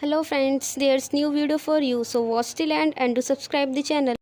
Hello friends, there's new video for you, so watch till end and do subscribe the channel.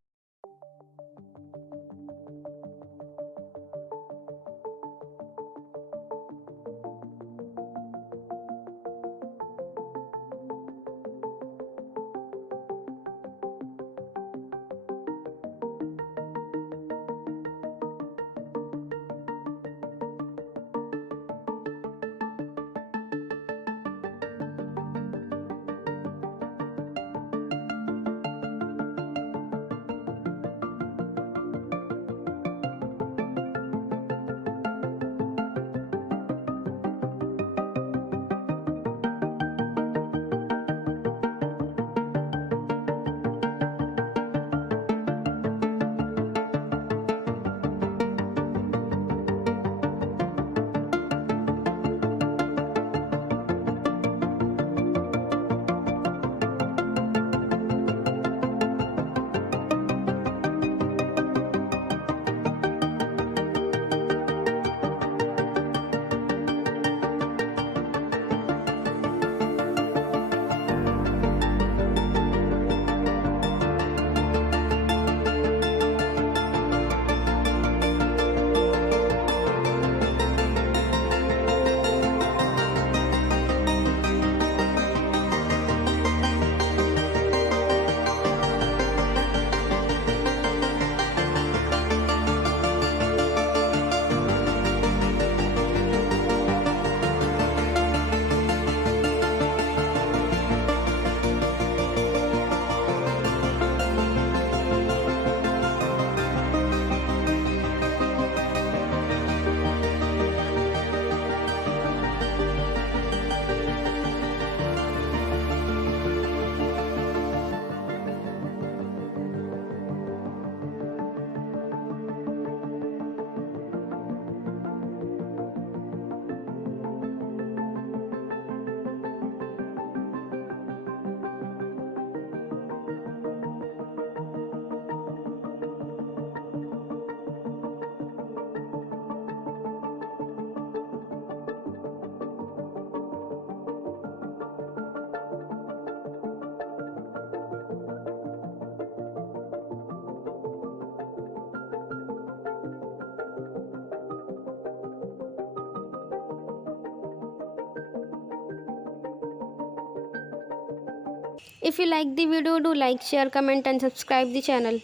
If you like the video, do like, share, comment and subscribe the channel.